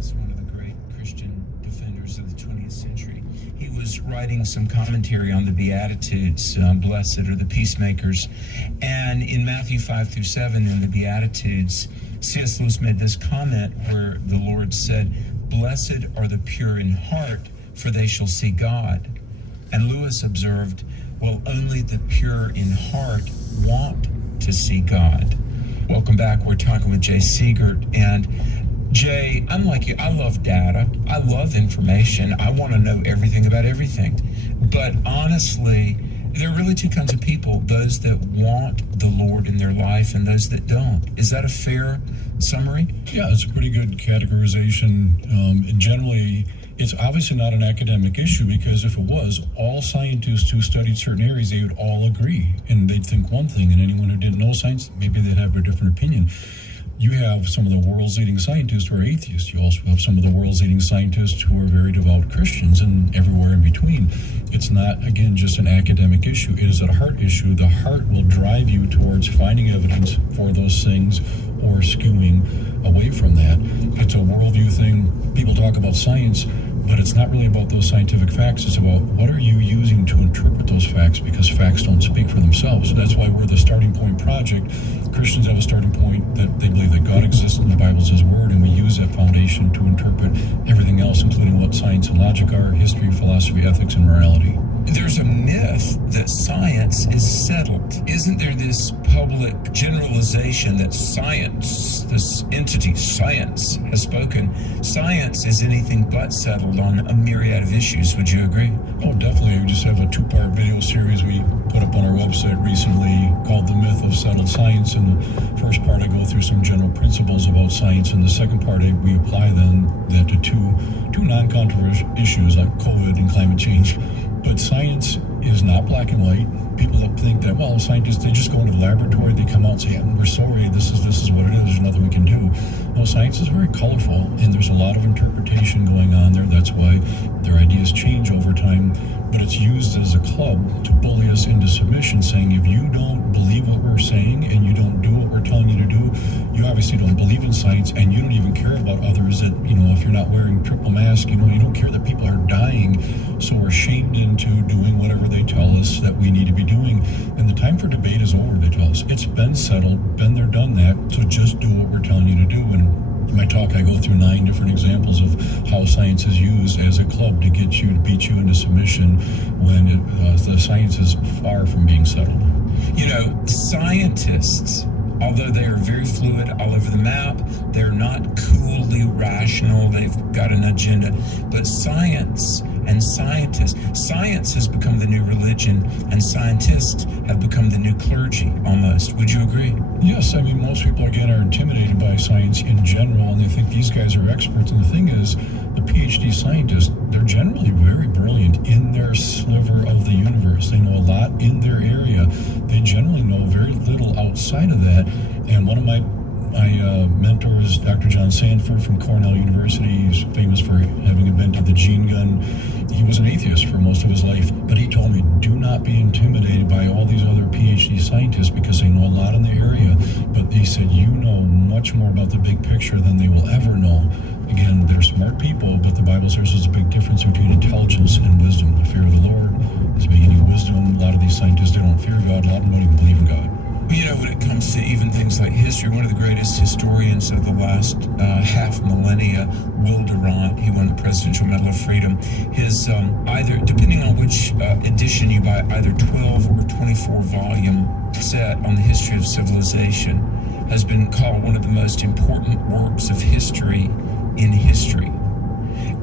Lewis, one of the great Christian defenders of the 20th century. He was writing some commentary on the Beatitudes, blessed are the peacemakers. And in Matthew 5 through 7 in the Beatitudes, C.S. Lewis made this comment where the Lord said, "Blessed are the pure in heart, for they shall see God." And Lewis observed, well, only the pure in heart want to see God. Welcome back. We're talking with Jay Seegert. And Jay, I'm like you. I love data. I love information. I want to know everything about everything. But honestly, there are really two kinds of people, those that want the Lord in their life and those that don't. Is that a fair summary? Yeah, it's a pretty good categorization. And generally, it's obviously not an academic issue, because if it was, all scientists who studied certain areas, they would all agree, and they'd think one thing, and anyone who didn't know science, maybe they'd have a different opinion. You have some of the world's leading scientists who are atheists. You also have some of the world's leading scientists who are very devout Christians, and everywhere in between. It's not, again, just an academic issue. It is a heart issue. The heart will drive you towards finding evidence for those things or skewing away from that. It's a worldview thing. People talk about science, but it's not really about those scientific facts. It's about what are you using to interpret those facts, because facts don't speak for themselves. So that's why we're the Starting Point Project. Christians have a starting point that they believe that God exists and the Bible is His Word, and we use that foundation to interpret everything else, including what science and logic are, history, philosophy, ethics, and morality. There's a myth that science is settled. Isn't there this public generalization that science, this entity, science, has spoken? Science is anything but settled on a myriad of issues. Would you agree? Oh, definitely. We just have a two-part video series we put up on our website recently called The Myth of Settled Science. In the first part, I go through some general principles about science. And the second part, we apply that to two non-controversial issues like COVID and climate change. But science is not black and white. People that think that, well, scientists, they just go into the laboratory, they come out and say, yeah, we're sorry, this is what it is, there's nothing we can do. No, science is very colorful, and there's a lot of interpretation going on there. That's why their ideas change over time. But it's used as a club to bully us into submission, saying if you don't believe what we're saying and you don't do what we're telling you to do, you obviously don't believe in science, and you don't even care about others. That, if you're not wearing triple mask, you don't care that people are dying. So we're shamed into doing whatever they tell us that we need to be doing. And the time for debate is over, they tell us. It's been settled, been there, done that, so just do what we're telling you to do. And in my talk, I go through 9 different examples of how science is used as a club to beat you into submission when the science is far from being settled. Scientists, although they are very fluid all over the map, they're not coolly rational, they've got an agenda. But science and scientists, science has become the new religion, and scientists have become the new clergy, almost. Would you agree? Yes, most people, again, are intimidated by science in general, and they think these guys are experts. And the thing is, the PhD scientists, they're generally very brilliant in their sliver of the universe. They know a lot in their area. They generally know very little outside of that. And one of my mentors, Dr. John Sanford from Cornell University, he's famous for having invented the gene gun. He was an atheist for most of his life, but he told me, do not be intimidated by all these other PhD scientists, because they know a lot in the area. But he said, you know much more about the big picture than they will ever know. Again, they're smart people, but the Bible says there's a big difference between intelligence and wisdom. The fear of the Lord is the beginning of wisdom. A lot of these scientists, they don't fear God. A lot of them don't even believe in God. When it comes to even things like history, one of the greatest historians of the last half millennia, Will Durant, he won the Presidential Medal of Freedom. His either, depending on which edition you buy, either 12 or 24 volume set on the history of civilization has been called one of the most important works of history in history.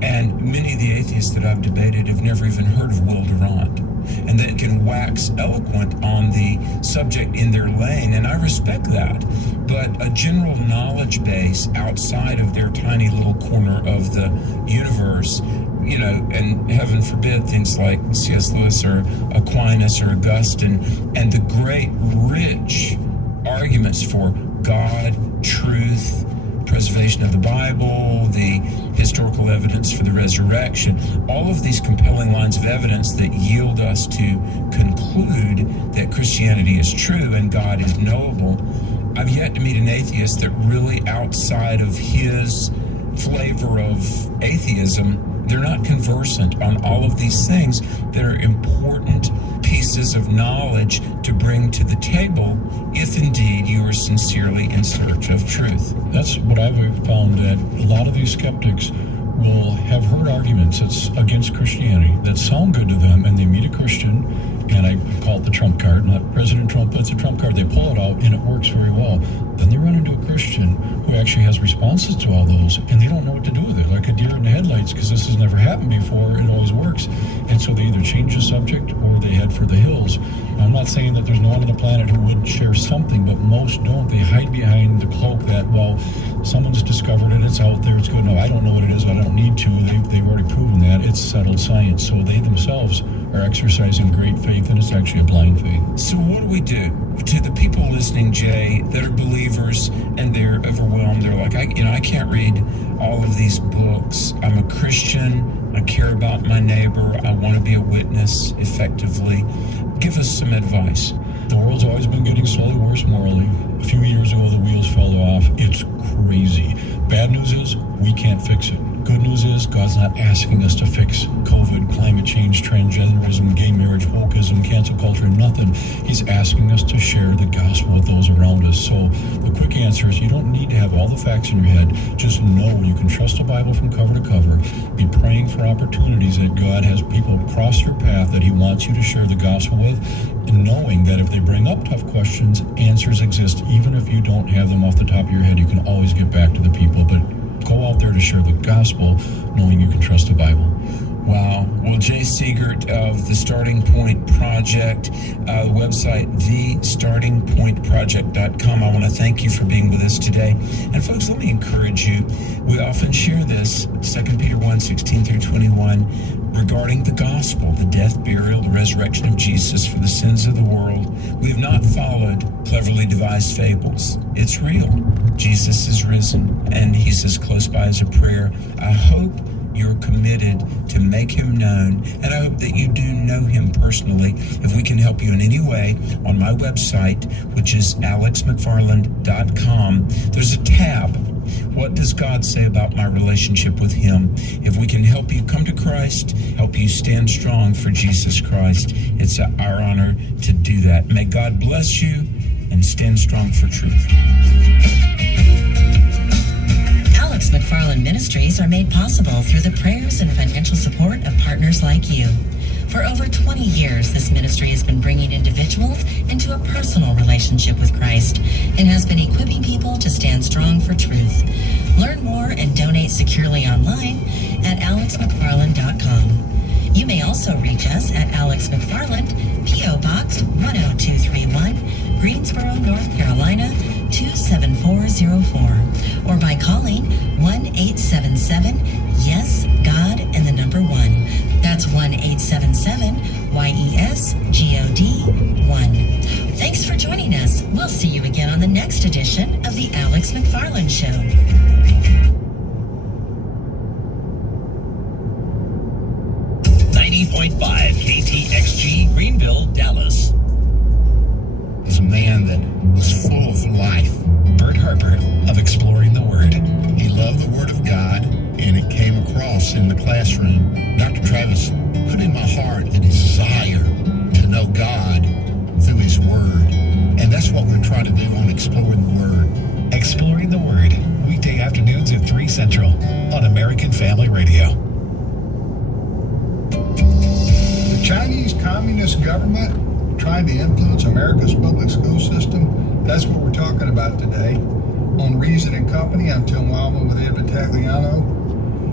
And many of the atheists that I've debated have never even heard of Will Durant, and that can wax eloquent on the subject in their lane, and I respect that. But a general knowledge base outside of their tiny little corner of the universe, and heaven forbid things like C.S. Lewis or Aquinas or Augustine, and the great rich arguments for God, truth, preservation of the Bible, the historical evidence for the resurrection, all of these compelling lines of evidence that yield us to conclude that Christianity is true and God is knowable. I've yet to meet an atheist that really, outside of his flavor of atheism. They're not conversant on all of these things that are important pieces of knowledge to bring to the table if indeed you are sincerely in search of truth. That's what I've found, that a lot of these skeptics will have heard arguments that's against Christianity that sound good to them, and they meet a Christian, and I call it the trump card, not President Trump, but it's a trump card. They pull it out and it works very well. Then they run into a Christian who actually has responses to all those, and they don't know what to do with it, like a deer in the headlights, because this has never happened before. It always works. And so they either change the subject or they head for the hills. I'm not saying that there's no one on the planet who would share something, but most don't. They hide behind the cloak that, well, someone's discovered it, it's out there, it's good. No, I don't know what it is, I don't need to. They've already proven that. It's settled science. So they themselves are exercising great faith, and it's actually a blind faith. So what do we do to the people listening, Jay, that are believers and they're overwhelmed? They're like, I can't read all of these books. I'm a Christian. I care about my neighbor. I want to be a witness effectively. Give us some advice. The world's always been getting slowly worse morally. A few years ago, the wheels fell off. It's crazy. Bad news is we can't fix it. Good news is God's not asking us to fix COVID, climate change, transgenderism, gay marriage, wokeism, cancel culture, nothing. He's asking us to share the gospel with those around us. So the quick answer is you don't need to have all the facts in your head. Just know you can trust the Bible from cover to cover. Be praying for opportunities that God has people cross your path that he wants you to share the gospel with, and knowing that if they bring up tough questions, answers exist. Even if you don't have them off the top of your head, you can always get back to the people. But go out there to share the gospel, knowing you can trust the Bible. Wow. Well, Jay Siegert of the Starting Point Project, the website, thestartingpointproject.com. I want to thank you for being with us today. And folks, let me encourage you. We often share this, 2 Peter 1:16-21, regarding the gospel, the death, burial, the resurrection of Jesus for the sins of the world. We have not followed cleverly devised fables. It's real. Jesus is risen, and he's as close by as a prayer. I hope you're committed to make him known, and I hope that you do know him personally. If we can help you in any way, on my website, which is alexmcfarland.com, there's a tab. What does God say about my relationship with him? If we can help you come to Christ, help you stand strong for Jesus Christ, it's our honor to do that. May God bless you, and stand strong for truth. Alex McFarland Ministries are made possible through the prayers and financial support of partners like you. For over 20 years, this ministry has been bringing individuals into a personal relationship with Christ and has been equipping people to stand strong for truth. Learn more and donate securely online at alexmcfarland.com. You may also reach us at Alex McFarland, P.O. Box 10231, Greensboro, North Carolina 27404, or by calling 1-877-YES-GOD-1. That's 1-877-YES-GOD-1. Thanks for joining us. We'll see you again on the next edition of The Alex McFarland Show. KTXG Greenville, Dallas. Is a man that was full of life. Bert Harper of Exploring the Word. He loved the Word of God, and it came across in the classroom. Dr. Travis put in my heart a desire to know God through His Word. And that's what we're trying to do on Exploring the Word. Exploring the Word, weekday afternoons at 3 Central on American Family Radio. The Chinese Communist government trying to influence America's public school system. That's what we're talking about today. On Reason and Company, I'm Tim Wildman with Ed Vitagliano.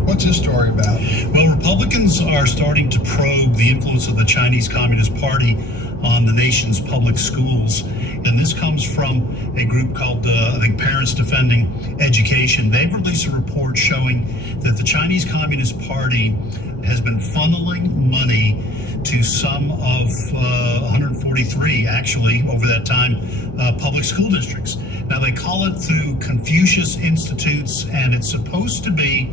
What's this story about? Well, Republicans are starting to probe the influence of the Chinese Communist Party on the nation's public schools. And this comes from a group called, Parents Defending Education. They've released a report showing that the Chinese Communist Party has been funneling money to some of 143, actually, over that time, public school districts. Now, they call it through Confucius Institutes, and it's supposed to be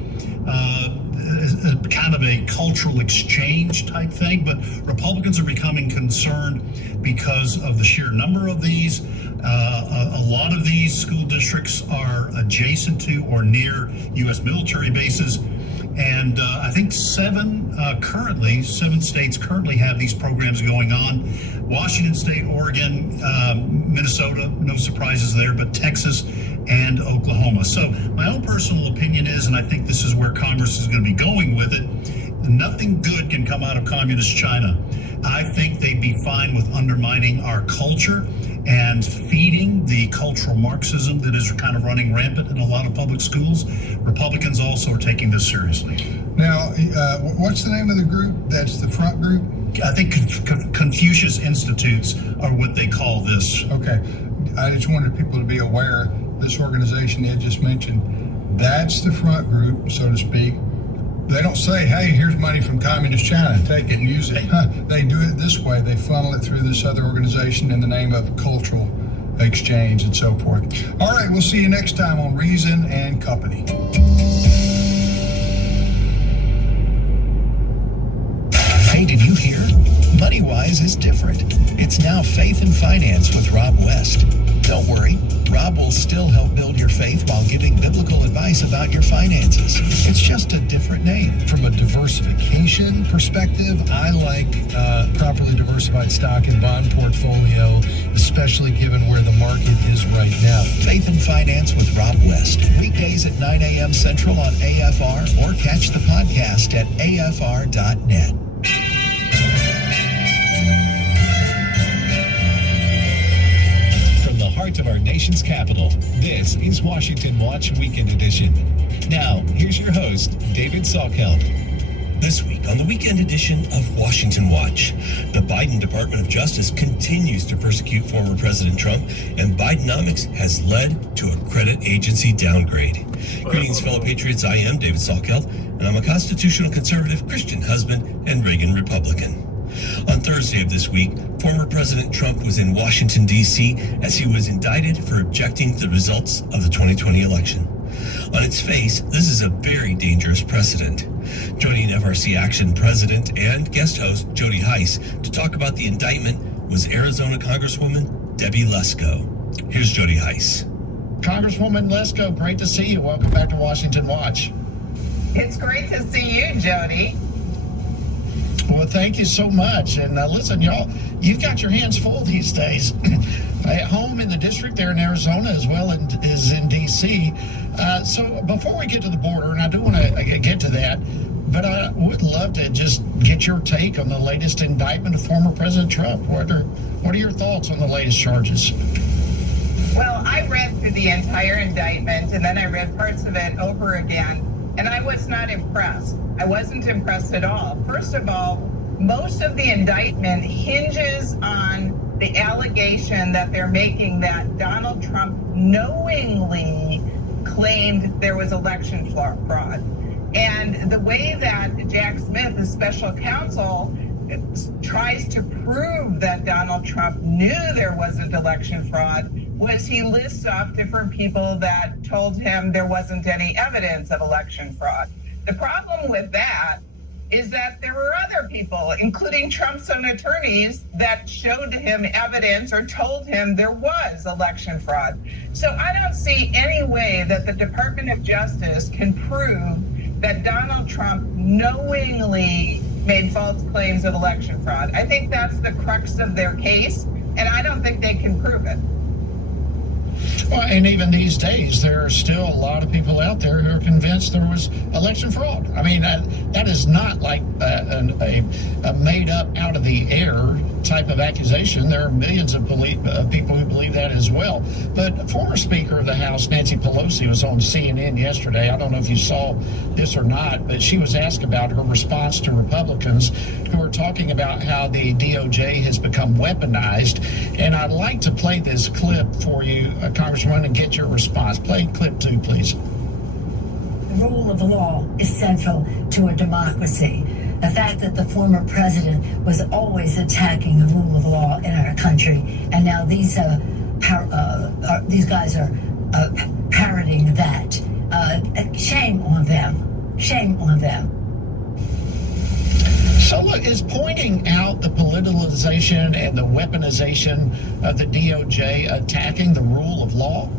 kind of a cultural exchange type thing, but Republicans are becoming concerned because of the sheer number of these. A lot of these school districts districts are adjacent to or near U.S. military bases. And I think seven states currently have these programs going on. Washington State, Oregon, Minnesota, no surprises there, but Texas and Oklahoma. So my own personal opinion is, and I think this is where Congress is going to be going with it, nothing good can come out of communist China. I think they'd be fine with undermining our culture and feeding the cultural Marxism that is kind of running rampant in a lot of public schools. Republicans also are taking this seriously. Now, what's the name of the group? That's the front group? I think Confucius Institutes are what they call this. Okay. I just wanted people to be aware, this organization Ed just mentioned, that's the front group, so to speak. They don't say, hey, here's money from Communist China, take it and use it. They do it this way. They funnel it through this other organization in the name of cultural exchange and so forth. All right, we'll see you next time on Reason and Company. Hey, did you hear? MoneyWise is different. It's now Faith and Finance with Rob West. Don't worry, Rob will still help build your faith while giving biblical advice about your finances. It's just a different name. From a diversification perspective, I like properly diversified stock and bond portfolio, especially given where the market is right now. Faith and Finance with Rob West. Weekdays at 9 a.m. Central on AFR or catch the podcast at afr.net. Heart of our nation's capital. This is Washington Watch Weekend Edition. Now, here's your host, David Salkeld. This week on the weekend edition of Washington Watch, the Biden Department of Justice continues to persecute former President Trump, and Bidenomics has led to a credit agency downgrade. Greetings, fellow patriots. I am David Salkeld, and I'm a constitutional conservative, Christian husband, and Reagan Republican. On Thursday of this week, former President Trump was in Washington, D.C. as he was indicted for objecting to the results of the 2020 election. On its face, this is a very dangerous precedent. Joining FRC Action President and guest host Jody Heiss to talk about the indictment was Arizona Congresswoman Debbie Lesko. Here's Jody Heiss. Congresswoman Lesko, great to see you. Welcome back to Washington Watch. It's great to see you, Jody. Well, thank you so much. And listen, y'all, you've got your hands full these days. At home in the district there in Arizona as well as in D.C. So before we get to the border, and I do want to get to that, but I would love to just get your take on the latest indictment of former President Trump. What are your thoughts on the latest charges? Well, I read through the entire indictment, and then I read parts of it over again, and I was not impressed. I wasn't impressed at all. First of all, most of the indictment hinges on the allegation that they're making that Donald Trump knowingly claimed there was election fraud. And the way that Jack Smith, the special counsel, tries to prove that Donald Trump knew there wasn't election fraud was he lists off different people that told him there wasn't any evidence of election fraud. The problem with that is that there were other people, including Trump's own attorneys, that showed him evidence or told him there was election fraud. So I don't see any way that the Department of Justice can prove that Donald Trump knowingly made false claims of election fraud. I think that's the crux of their case, and I don't think they can prove it. Well, and even these days, there are still a lot of people out there who are convinced there was election fraud. I mean, that is not like a made-up, out-of-the-air type of accusation. There are millions of people who believe that as well. But former Speaker of the House, Nancy Pelosi, was on CNN yesterday. I don't know if you saw this or not, but she was asked about her response to Republicans who are talking about how the DOJ has become weaponized. And I'd like to play this clip for you, Congresswoman, and get your response. Play clip 2, please. The rule of law is central to a democracy. The fact that the former president was always attacking the rule of law in our country, and now these guys are parroting that. Shame on them. Shame on them. So look, is pointing out the politicalization and the weaponization of the DOJ attacking the rule of law?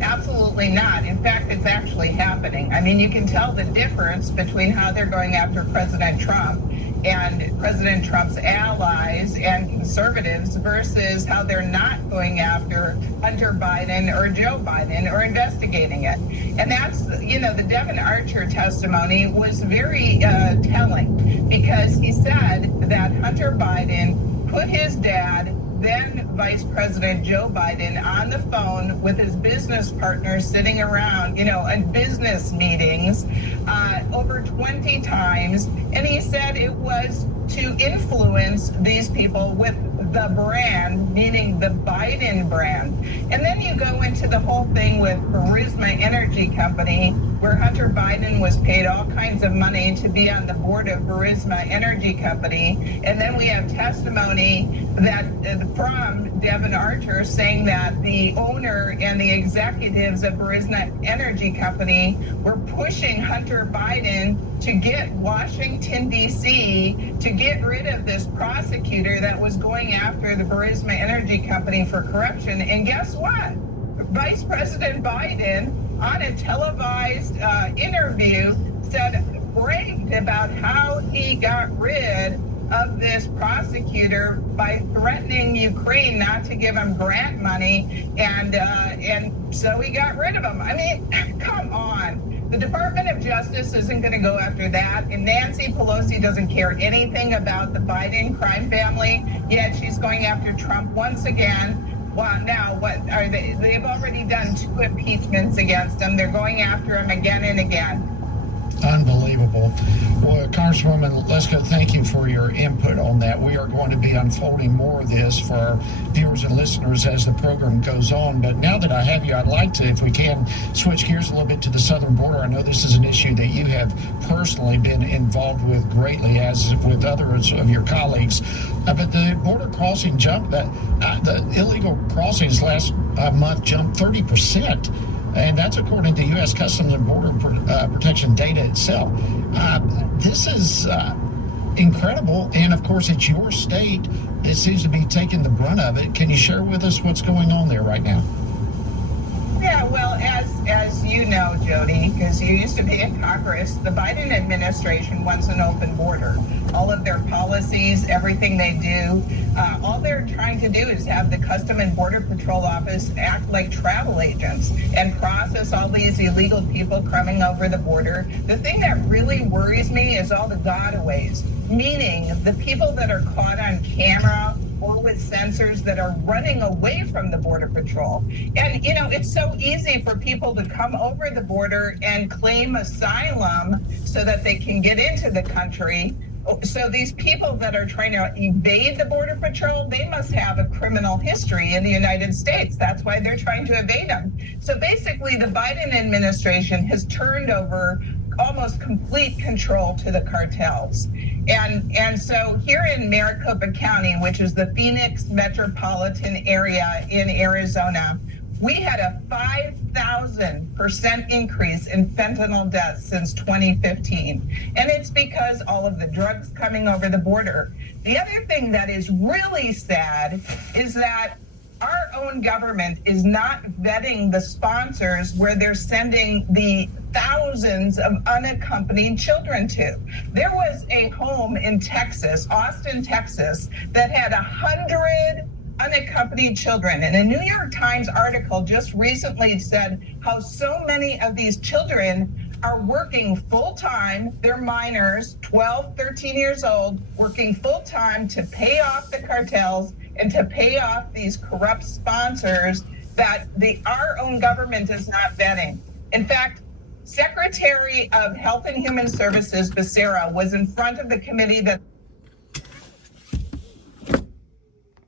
Absolutely not. In fact, it's actually happening. I mean, you can tell the difference between how they're going after President Trump and President Trump's allies and conservatives versus how they're not going after Hunter Biden or Joe Biden or investigating it. And that's, the Devin Archer testimony was very telling, because he said that Hunter Biden put his dad, then Vice President Joe Biden, on the phone with his business partners sitting around, in business meetings over 20 times. And he said it was to influence these people with the brand, meaning the Biden brand. And then you go into the whole thing with Burisma Energy Company, where Hunter Biden was paid all kinds of money to be on the board of Burisma Energy Company. And then we have testimony that from Devin Archer saying that the owner and the executives of Burisma Energy Company were pushing Hunter Biden to get Washington, D.C. to get rid of this prosecutor that was going after the Burisma Energy Company for corruption. And guess what? Vice President Biden, on a televised interview, bragged about how he got rid of this prosecutor by threatening Ukraine not to give him grant money, and so he got rid of him. I mean, come on. The Department of Justice isn't going to go after that, and Nancy Pelosi doesn't care anything about the Biden crime family, yet she's going after Trump once again. Well, now what are they? They've already done 2 impeachments against him. They're going after him again and again. Unbelievable. Well, Congresswoman Lesko, thank you for your input on that. We are going to be unfolding more of this for our viewers and listeners as the program goes on. But now that I have you, I'd like to, if we can, switch gears a little bit to the southern border. I know this is an issue that you have personally been involved with greatly, as with others of your colleagues. But the border crossing jumped, the illegal crossings last month jumped 30%. And that's according to U.S. Customs and Border Protection data itself. This is incredible. And, of course, it's your state that seems to be taking the brunt of it. Can you share with us what's going on there right now? Yeah, well, as you know, Jody, because you used to be in Congress, the Biden administration wants an open border. All of their policies, everything they do, all they're trying to do is have the Custom and Border Patrol Office act like travel agents and process all these illegal people coming over the border. The thing that really worries me is all the gotaways, meaning the people that are caught on camera or with sensors that are running away from the Border Patrol. And, it's so easy for people to come over the border and claim asylum so that they can get into the country. So these people that are trying to evade the Border Patrol, they must have a criminal history in the United States. That's why they're trying to evade them. So basically, the Biden administration has turned over almost complete control to the cartels. And so here in Maricopa County, which is the Phoenix metropolitan area in Arizona, we had a 5,000% increase in fentanyl deaths since 2015. And it's because all of the drugs coming over the border. The other thing that is really sad is that our own government is not vetting the sponsors where they're sending the thousands of unaccompanied children to. There was a home in Texas, Austin, Texas, that had 100 unaccompanied children. And a New York Times article just recently said how so many of these children are working full-time. They're minors, 12, 13 years old, working full-time to pay off the cartels and to pay off these corrupt sponsors that our own government is not vetting. In fact, Secretary of Health and Human Services Becerra was in front of the committee that